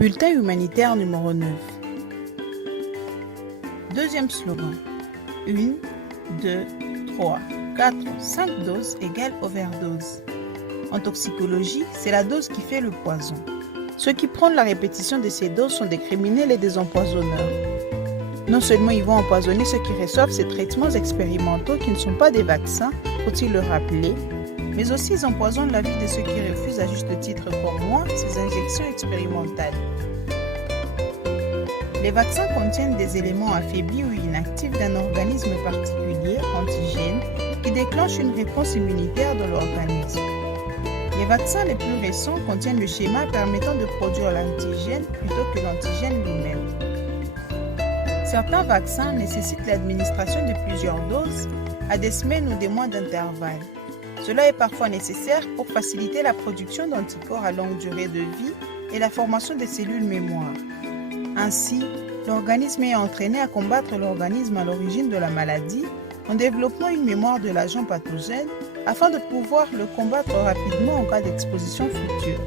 Bulletin humanitaire numéro 9. Deuxième slogan. 1, 2, 3, 4, 5 doses égale overdose. En toxicologie, c'est la dose qui fait le poison. Ceux qui prennent la répétition de ces doses sont des criminels et des empoisonneurs. Non seulement ils vont empoisonner ceux qui reçoivent ces traitements expérimentaux qui ne sont pas des vaccins, faut-il le rappeler, mais aussi ils empoisonnent la vie de ceux qui refusent à juste titre comme moi ces injections expérimentales. Les vaccins contiennent des éléments affaiblis ou inactifs d'un organisme particulier, antigène, qui déclenche une réponse immunitaire de l'organisme. Les vaccins les plus récents contiennent le schéma permettant de produire l'antigène plutôt que l'antigène lui-même. Certains vaccins nécessitent l'administration de plusieurs doses à des semaines ou des mois d'intervalle. Cela est parfois nécessaire pour faciliter la production d'anticorps à longue durée de vie et la formation des cellules mémoire. Ainsi, l'organisme est entraîné à combattre l'organisme à l'origine de la maladie en développant une mémoire de l'agent pathogène afin de pouvoir le combattre rapidement en cas d'exposition future.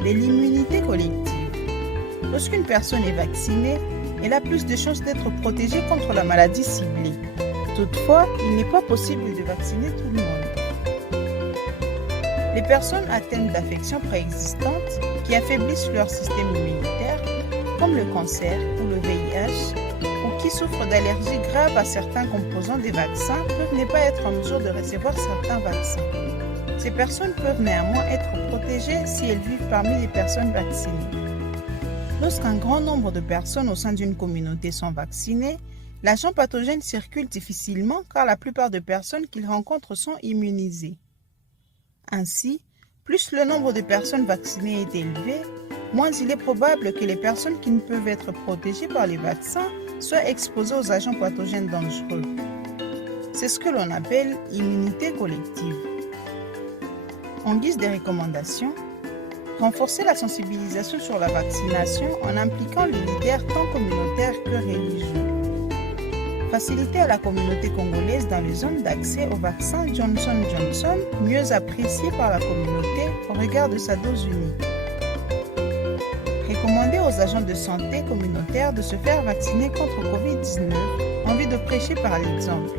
L'immunité collective. Lorsqu'une personne est vaccinée, elle a plus de chances d'être protégée contre la maladie ciblée. Toutefois, il n'est pas possible de vacciner tout le monde. Les personnes atteintes d'affections préexistantes qui affaiblissent leur système immunitaire, comme le cancer ou le VIH, ou qui souffrent d'allergies graves à certains composants des vaccins, peuvent ne pas être en mesure de recevoir certains vaccins. Ces personnes peuvent néanmoins être protégées si elles vivent parmi les personnes vaccinées. Lorsqu'un grand nombre de personnes au sein d'une communauté sont vaccinées, l'agent pathogène circule difficilement car la plupart des personnes qu'il rencontre sont immunisées. Ainsi, plus le nombre de personnes vaccinées est élevé, moins il est probable que les personnes qui ne peuvent être protégées par les vaccins soient exposées aux agents pathogènes dangereux. C'est ce que l'on appelle immunité collective. En guise de recommandations, renforcer la sensibilisation sur la vaccination en impliquant les leaders tant communautaires que religieux. Faciliter à la communauté congolaise dans les zones d'accès au vaccin Johnson & Johnson, mieux apprécié par la communauté au regard de sa dose unique. Recommander aux agents de santé communautaires de se faire vacciner contre Covid-19 en vue de prêcher par l'exemple.